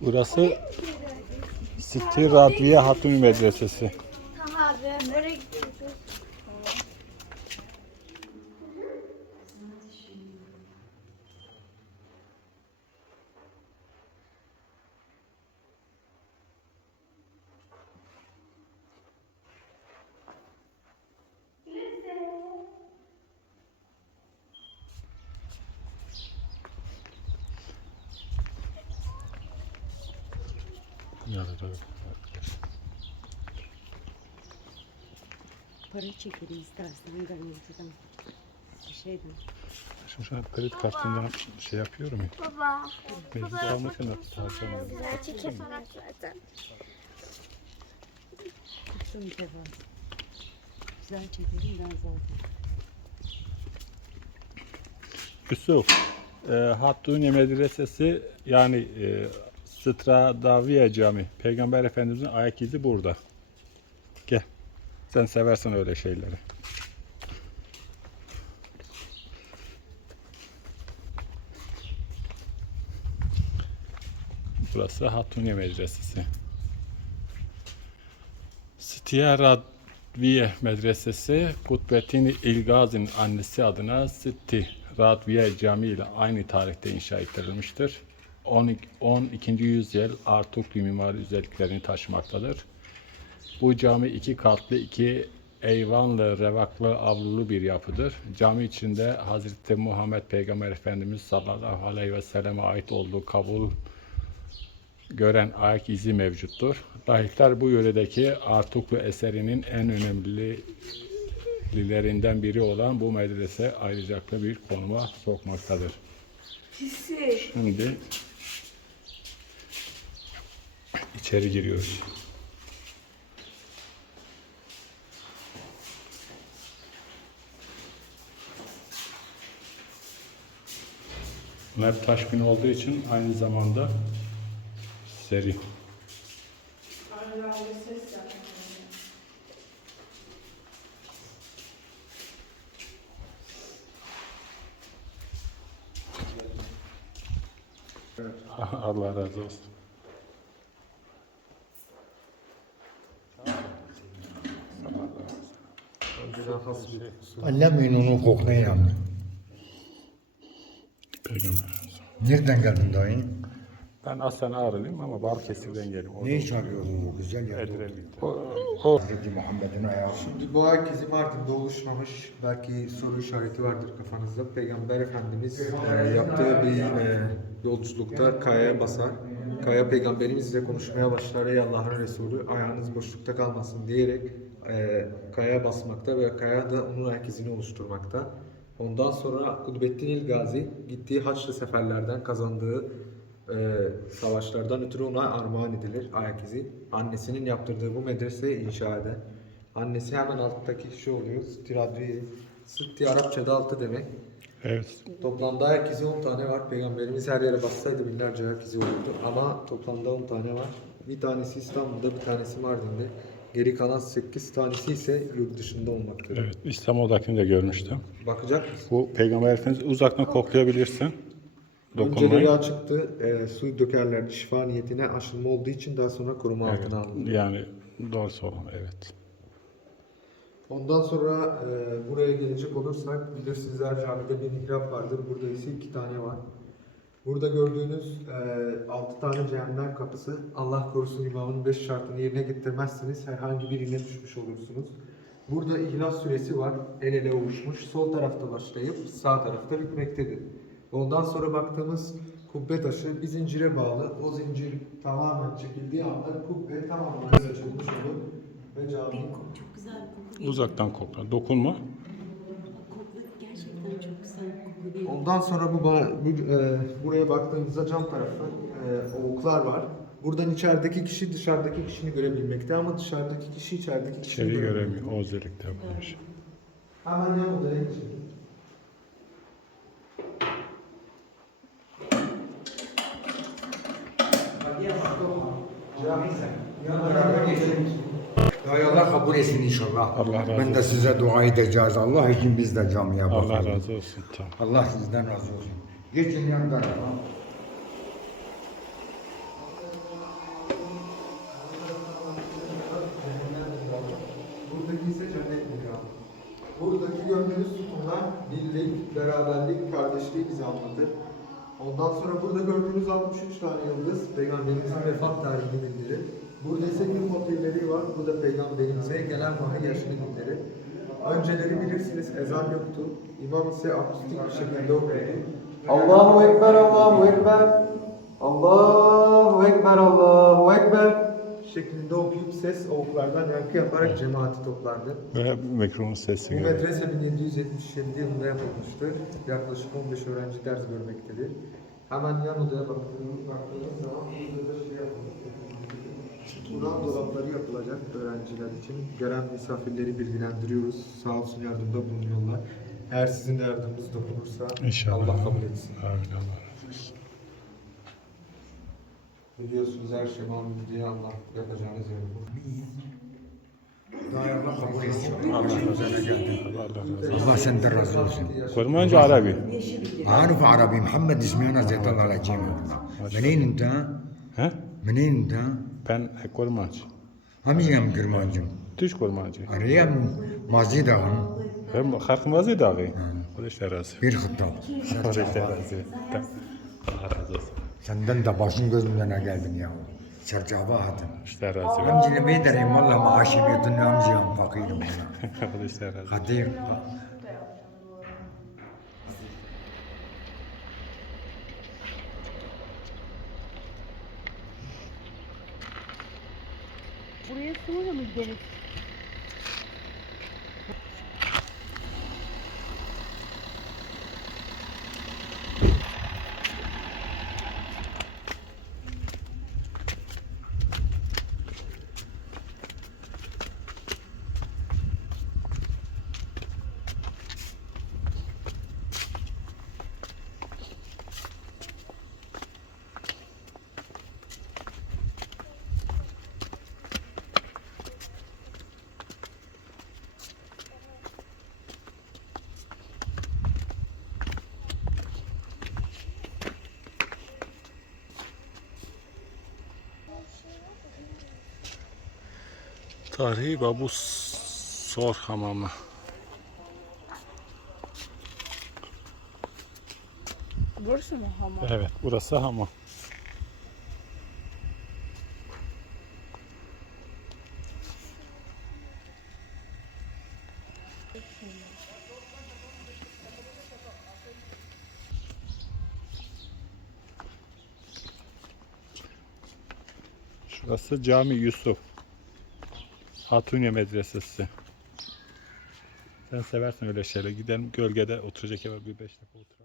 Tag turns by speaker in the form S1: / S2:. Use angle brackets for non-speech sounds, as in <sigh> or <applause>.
S1: Burası Siti Radviye Hatun Medresesi.
S2: Tamam abi. Nereye gidiyoruz?
S3: Para çekelim istersen garantiden. Bir şeyden.
S1: Şimdi şu an kredi kartından şey yapıyorum ya.
S2: Baba.
S1: Mecbur almışsın harcamıyorum.
S2: Güzel çekim fotoğraf zaten.
S3: Tuttum bir defa. Güzel çekelim ben zaten.
S1: Yusuf, e, Medresesi yani e, Stradaviye Cami. Peygamber Efendimizin ayak izi burada. Gel. Sen seversin öyle şeyleri. Burası Hattuni Medresesi. Stiya Radviye Medresesi Kutbettin İlgaz'ın annesi adına Sitti Radviye Camii ile aynı tarihte inşa ettirilmiştir. 12. 12. yüzyıl Artuklu mimari özelliklerini taşımaktadır. Bu cami iki katlı, iki eyvanlı, revaklı, avlulu bir yapıdır. Cami içinde Hazreti Muhammed Peygamber Efendimiz sallallahu aleyhi ve selleme ait olduğu kabul gören ayak izi mevcuttur. Rahipler bu yöredeki Artuklu eserinin en önemlilerinden biri olan bu medrese ayrıcaklı bir konuma sokmaktadır. Şimdi içeri giriyoruz. Bunlar taş bin olduğu için aynı zamanda seri. <laughs> Allah razı olsun.
S4: Annemin onu koklayan.
S1: Peygamber.
S4: Nereden geldin dayı?
S1: Ben aslen Ağrılıyım ama Balıkesir'den geliyorum. O
S4: Ne iş arıyordun bu güzel yerde?
S1: Edremit'te. O, o
S4: Hazreti Muhammed'in ayağı.
S5: Şimdi bu ayak izi Mardin'de oluşmamış. Belki soru işareti vardır kafanızda. Peygamber Efendimiz e, yaptığı bir e, yolculukta kayaya basar. Kaya peygamberimizle konuşmaya başlar. Ey Allah'ın Resulü ayağınız boşlukta kalmasın diyerek e, kayaya basmakta ve kaya da onun ayak izini oluşturmakta. Ondan sonra Kudbettin İlgazi gittiği Haçlı seferlerden kazandığı e, savaşlardan ötürü ona armağan edilir ayak izi. Annesinin yaptırdığı bu medreseyi inşa eder. Annesi hemen alttaki kişi oluyor. Stiradri. Sıtti Arapçada altı demek.
S1: evet.
S5: Toplamda ayak izi 10 tane var. Peygamberimiz her yere bassaydı binlerce ayak izi olurdu. Ama toplamda 10 tane var. Bir tanesi İstanbul'da, bir tanesi Mardin'de. Geri kalan 8 tanesi ise yurt dışında olmaktadır.
S1: Evet, İstanbul'dakini de görmüştüm.
S5: Bakacak mısın?
S1: Bu Peygamber Efendimiz uzaktan koklayabilirsin.
S5: Önceleri
S1: Dokunmayı.
S5: açıktı. E, suyu dökerlerdi şifa niyetine aşılma olduğu için daha sonra koruma
S1: Evet,
S5: altına alındı.
S1: yani doğrusu olan evet.
S5: Ondan sonra e, buraya gelecek olursak bilirsiniz her camide bir mihrap vardır. Burada ise iki tane var. Burada gördüğünüz e, altı tane cehennem kapısı Allah korusun imamın beş şartını yerine getirmezseniz herhangi birine düşmüş olursunuz. Burada İhlas suresi var. El ele ovuşmuş. Sol tarafta başlayıp sağ tarafta bitmektedir. Ondan sonra baktığımız kubbe taşı bir zincire bağlı. O zincir tamamen çekildiği anda kubbe tamamen açılmış olur. Ve cami
S3: Çok güzel koku geliyor.
S1: Uzaktan kokla. Dokunma.
S3: Çok güzel geliyor.
S5: Ondan sonra bu, ba- bu e, buraya baktığımızda cam tarafı e, oklar var. Buradan içerideki kişi dışarıdaki kişini görebilmekte ama dışarıdaki kişi içerideki kişiyi
S1: İçeri
S5: göremiyor.
S1: göremiyor. O özellikle yapılmış.
S5: Hemen yan odaya geçelim.
S4: Dayı Allah kabul etsin inşallah.
S1: Allah razı
S4: Ben de
S1: olsun.
S4: size dua edeceğiz. Allah için biz de camiye bakalım.
S1: Allah razı olsun. Tamam.
S4: Allah sizden razı olsun. Geçin yan. Buradaki ise cennet mekanı.
S5: Buradaki gördüğünüz sütunlar birlik, beraberlik, kardeşliği bize anlatır. Ondan sonra burada gördüğünüz 63 tane yıldız Peygamberimizin vefat tarihini bildirir. Burada ise motifleri var. Bu da Peygamberimize gelen vahiy yaşını bildirir. Önceleri bilirsiniz ezan yoktu. İmam ise akustik bir şekilde okuyordu. Allahu Ekber, Allahu Ekber. Allahu Ekber, Allahu Ekber şeklinde okuyup ses oklardan yankı yaparak cemaati toplardı.
S1: Ve mikrofonun sesi
S5: Bu medrese 1777 yılında yapılmıştır. Yaklaşık 15 öğrenci ders görmektedir. Hemen yan odaya baktığımız zaman burada da şey yapılmış. Kur'an dolapları yapılacak öğrenciler için. Gelen misafirleri bilgilendiriyoruz. Sağ olsun yardımda bulunuyorlar. Eğer sizin de yardımınız dokunursa
S1: İnşallah.
S5: Allah kabul etsin.
S1: Amin Allah razı olsun.
S5: Biliyorsunuz her şey malum diye Allah yapacağınız yer bu.
S4: Allah kabul etsin.
S1: Allah razı olsun. Allah razı olsun.
S4: Allah senden razı olsun.
S1: Kurmancı Arabi.
S4: عارف عربي محمد اسمي انا زيت الله على جيمي منين انت؟
S1: He?
S4: منين انت؟
S1: Ben kurmancı.
S4: هم يم كرمانجم
S1: Düş kurmancı.
S4: اريم مازي دهم
S1: Hem halkımızı dağı. Kardeş razı.
S4: bir hıttab.
S1: Kardeş razı. Allah razı olsun.
S4: Senden de başın gözümden geldin ya. Sercaba hatın.
S1: İşte razı.
S4: Amcini bir dereyim valla maaşım yedin amciyim fakirim buna.
S3: Buraya sonra mı gideriz?
S1: Tarihi Babu Sor Hamamı.
S2: Burası mı hamam?
S1: Evet, burası hamam. Şurası Cami Yusuf. Hatunye Medresesi. Sen seversin öyle şeyler. Gidelim gölgede oturacak var bir beş dakika oturalım.